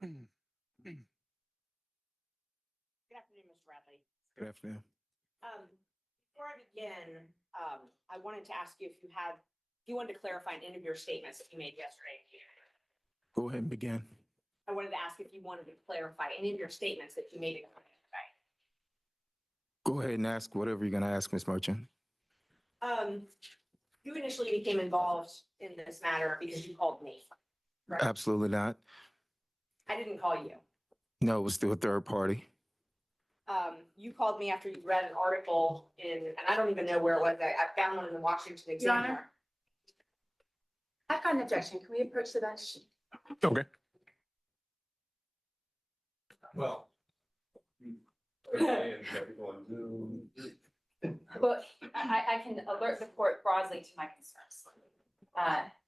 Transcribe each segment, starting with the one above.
Good afternoon, Mr. Bradley. Good afternoon. Before I begin, I wanted to ask you if you wanted to clarify any of your statements that you made yesterday. Go ahead and begin. I wanted to ask if you wanted to clarify any of your statements that you made yesterday. Go ahead and ask whatever you're going to ask, Ms. Merchant. You initially became involved in this matter because you called me. Right? Absolutely not. I didn't call you. No, it was through a third party. You called me after you read an article and I don't even know where it was. I found one in the Washington Examiner. I've got an objection. Can we approach the bench? Okay. Well, I can alert the court broadly to my concerns.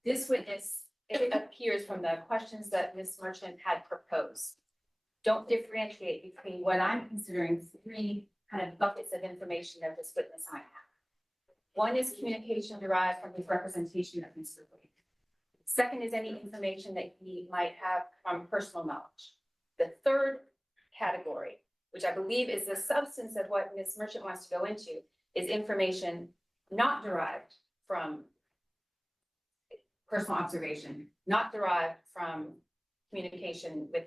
This witness, it appears from the questions that Ms. Merchant had proposed, don't differentiate between what I'm considering three kind of buckets of information that this witness might have. One is communication derived from his representation of Mr. Lee. Second is any information that he might have from personal knowledge. The third category, which I believe is the substance of what Ms. Merchant wants to go into, is information not derived from personal observation, not derived from communication with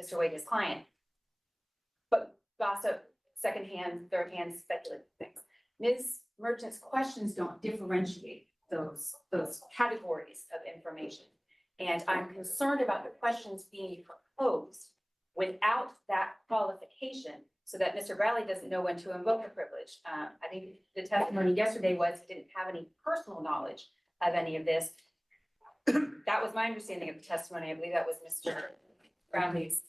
Mr. Wade, his client, but gossip, secondhand, third-hand, speculative things. Ms. Merchant's questions don't differentiate those categories of information. And I'm concerned about the questions being proposed without that qualification so that Mr. Bradley doesn't know when to invoke a privilege. I think the testimony yesterday was he didn't have any personal knowledge of any of this. That was my understanding of the testimony. I believe that was Mr. Bradley's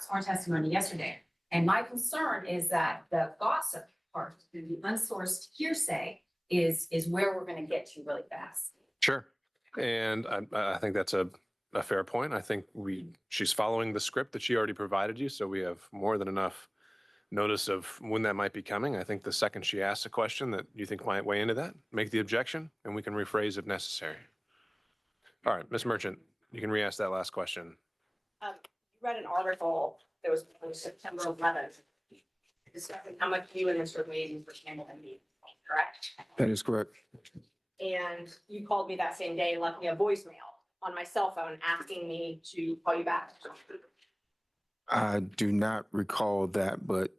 sworn testimony yesterday. And my concern is that the gossip part, the unsourced hearsay, is where we're going to get to really fast. Sure. And I think that's a fair point. I think she's following the script that she already provided you. So we have more than enough notice of when that might be coming. I think the second she asks a question that you think might weigh into that, make the objection and we can rephrase if necessary. All right, Ms. Merchant, you can re-ask that last question. You read an article that was on September 11th discussing how much you and Mr. Wade were handling me, correct? That is correct. And you called me that same day and left me a voicemail on my cell phone asking me to call you back. I do not recall that, but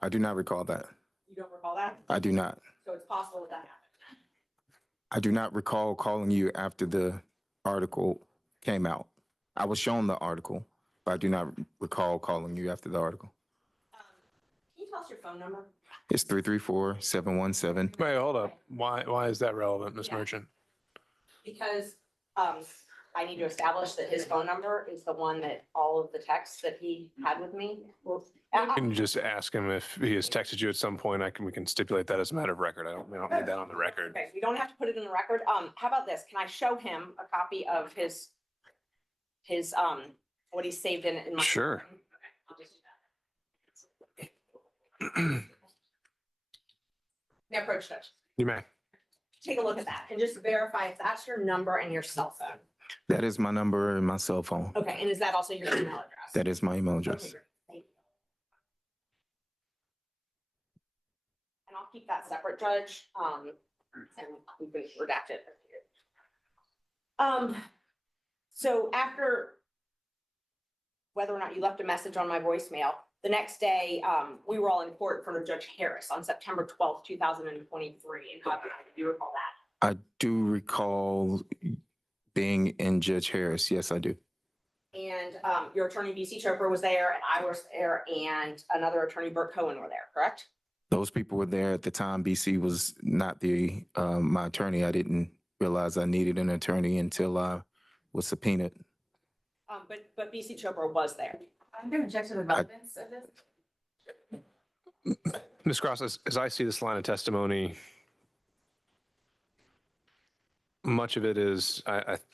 I do not recall that. You don't recall that? I do not. So it's possible that happened. I do not recall calling you after the article came out. I was shown the article, but I do not recall calling you after the article. Can you tell us your phone number? It's 334-717. Wait, hold up. Why is that relevant, Ms. Yeah. Merchant? Because I need to establish that his phone number is the one that all of the texts that he had with me. Can you just ask him if he has texted you at some point? We can stipulate that as a matter of record. We don't need that on the record. Okay, we don't have to put it in the record. How about this? Can I show him a copy of his what he saved in my? Sure. Okay, I'll just do that. Now approach touch. You may. Take a look at that and just verify if that's your number and your cell phone. That is my number and my cell phone. Okay, and is that also your email address? That is my email Okay, address. great. Thank you. And I'll keep that separate, Judge, and we can redact it. So after, whether or not you left a message on my voicemail, the next day, we were all in court in front of Judge Harris on September 12th, 2023. And how do you recall that? I do recall being in Judge Harris. Yes, I do. And your attorney, B.C. Chopra, was there, and I was there, and another attorney, Burt Cohen, were there, correct? Those people were there at the time. BC was not my attorney. I didn't realize I needed an attorney until I was subpoenaed. But B.C. Chopra was there. I'm going to object to the relevance of this. Ms. Cross, as I see this line of testimony, much of it is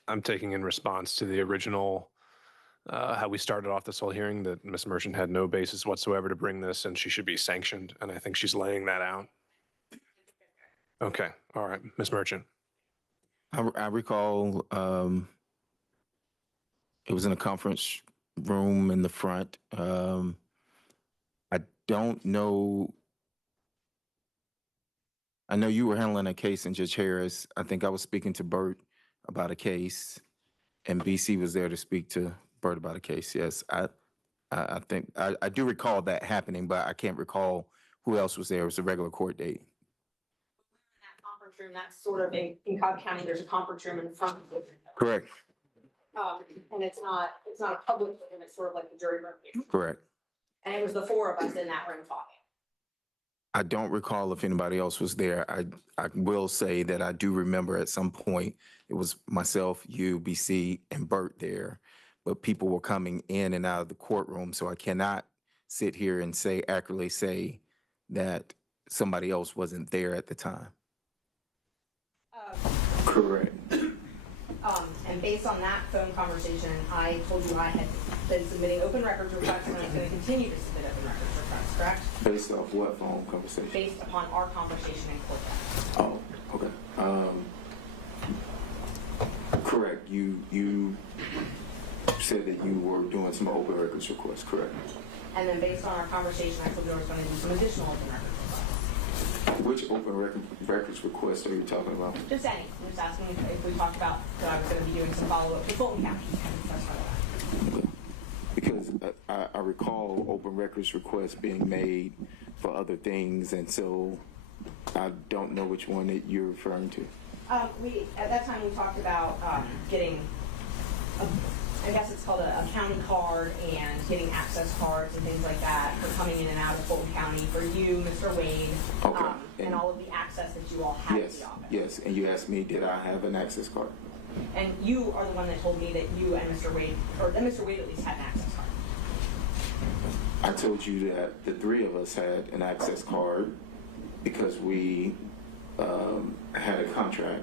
I'm taking in response to the original, how we started off this whole hearing, that Ms. Merchant had no basis whatsoever to bring this and she should be sanctioned. And I think she's laying that out. Okay. All right. Ms. Merchant. I recall it was in a conference room in the front. I don't know. I know you were handling a case in Judge Harris. I think I was speaking to Bert about a case, and BC was there to speak to Bert about a case. Yes, I think I do recall that happening, but I can't recall who else was there. It was a regular court date. That conference room, that's sort of in Cobb County, there's a conference room in front of it. Correct. And it's not a public room, it's sort of like a jury room. Correct. And it was the four of us in that room talking. I don't recall if anybody else was there. I will say that I do remember at some point it was myself, you, BC, and Bert there, but people were coming in and out of the courtroom, so I cannot sit here and accurately say that somebody else wasn't there at the time. Correct. And based on that phone conversation, I told you I had been submitting open records requests and I was going to continue to submit open records requests, correct? Based off what phone conversation? Based upon our conversation in court. Oh, okay. Correct. You said that you were doing some open records requests, correct? And then based on our conversation, I told you I was going to do some additional open records requests. Which open records request are you talking about? Just any. I'm just asking if we talked about that I was going to be doing some follow-up with Fulton County. That's what I Okay. Because I recall open records requests being made for other things, and so I don't know which one that you're referring to. At that time, we talked about getting, I guess it's called a county card and getting access cards and things like that for coming in and out of Fulton County for you, Mr. Wade, Okay. and all of the access that you all have to Yes, the office. yes. And you asked me, did I have an access card? And you are the one that told me that you and Mr. Wade, or that Mr. Wade at least had an access card. I told you that the three of us had an access card because we had a contract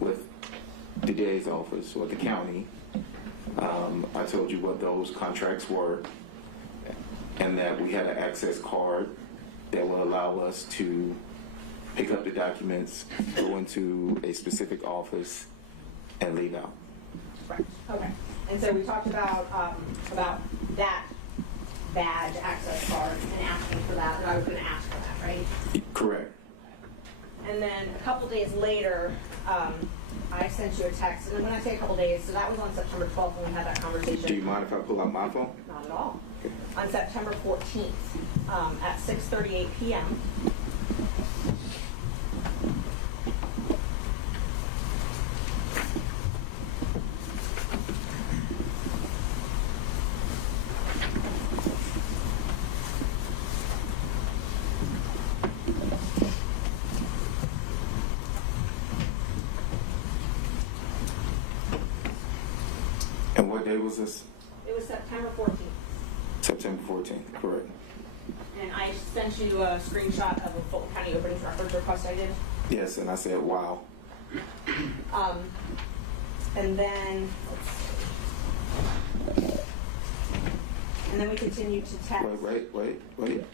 with the DA's office or the county. I told you what those contracts were and that we had an access card that will allow us to pick up the documents, go into a specific office, and leave out. Right. Okay. And so we talked about that badge access card and asking for that, and I was going to ask for that, right? Correct. And then a couple days later, I sent you a text, and when I say a couple days, so that was on September 12th when we had that conversation. Do you mind if I pull out my phone? Not at all. On September 14th, at 6:38 p.m. And what day was this? It was September 14th. September 14th, correct. And I sent you a screenshot of a Fulton County open records request I did. Yes, and I said, wow. And then, and then we continued to text. Wait. Okay,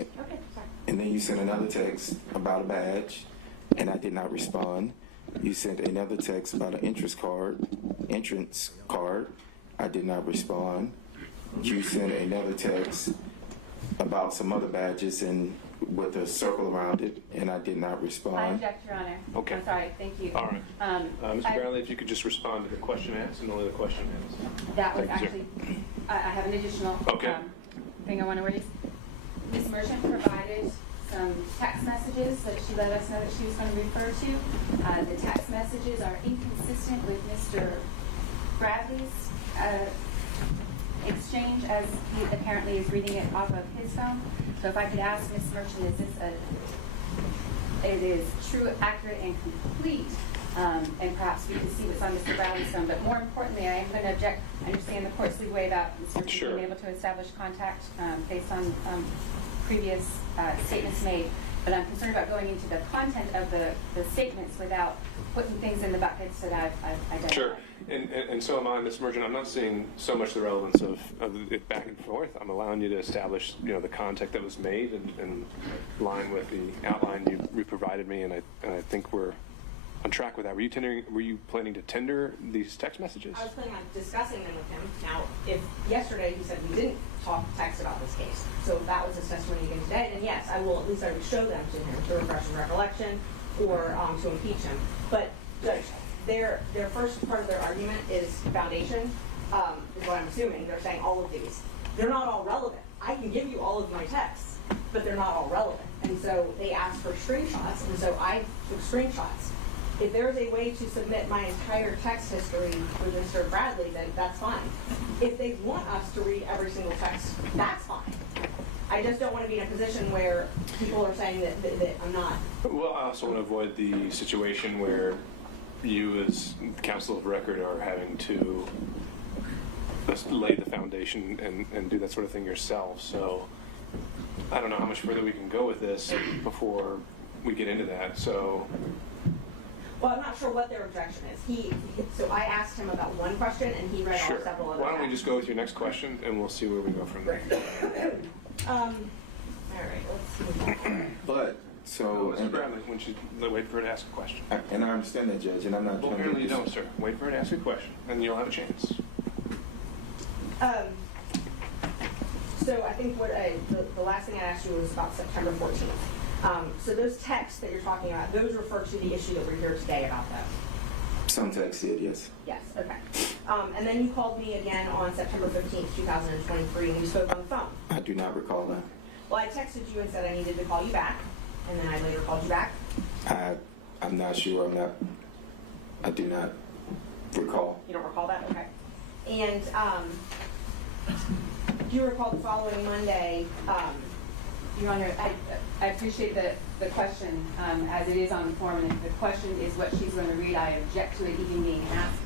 sorry. And then you sent another text about a badge, and I did not respond. You sent another text about an entrance card. I did not respond. You sent another text about some other badges and with a circle around it, and I did not I respond. object, Your Honor. Okay. I'm sorry, thank you. All right. Mr. I- Bradley, if you could just respond to the question asked and only the question asked. That was Thank you, sir. actually, I have an additional Okay. thing I want to raise. Ms. Merchant provided some text messages that she let us know that she was going to refer to. The text messages are inconsistent with Mr. Bradley's exchange as he apparently is reading it off of his phone. So if I could ask Ms. Merchant, is this it is true, accurate, and complete, and perhaps we can see what's on Mr. Bradley's phone. But more importantly, I am going to object. I understand the court's legal way about Ms. Merchant Sure. being able to establish contact based on previous statements made. But I'm concerned about going into the content of the statements without putting things in the buckets that I've identified. Sure. And so am I, Ms. Merchant. I'm not seeing so much the relevance of it back and forth. I'm allowing you to establish, the contact that was made and line with the outline you provided me, and I think we're on track with that. Were you planning to tender these text messages? I was planning on discussing them with him. Now, if yesterday he said we didn't text about this case, so if that was his testimony again today, then yes, I will at least I would show them to him to refresh his recollection or to impeach him. But Judge, their first part of their argument is foundation, is what I'm assuming. They're saying all of these. They're not all relevant. I can give you all of my texts, but they're not all relevant. And so they asked for screenshots, and so I took screenshots. If there is a way to submit my entire text history with Mr. Bradley, then that's fine. If they want us to read every single text, that's fine. I just don't want to be in a position where people are saying that I'm not. Well, I also want to avoid the situation where you as counsel of record are having to just lay the foundation and do that sort of thing yourself. So I don't know how much further we can go with this before we get into that. So. Well, I'm not sure what their objection is. So I asked him about one question, and he read Sure. off several other. Why don't we just go with your next question, and we'll see where we go from there. All right, let's move on. But, so. Mr. Bradley, wait for her to ask a question. And I understand that, Judge, and I'm not Well, trying to. apparently you don't, sir. Wait for her to ask a question, and you'll have a chance. So I think the last thing I asked you was about September 14th. So those texts that you're talking about, those refer to the issue that we're here today about, though? Some text did, yes. Yes, okay. And then you called me again on September 15th, 2023, and we spoke on the phone. I do not recall that. Well, I texted you and said I needed to call you back, and then I later called you back. I'm not sure. I do not recall. You don't recall that? Okay. And do you recall the following Monday? Your Honor, I appreciate the question as it is on the form, and if the question is what she's going to read, I object to it even being asked.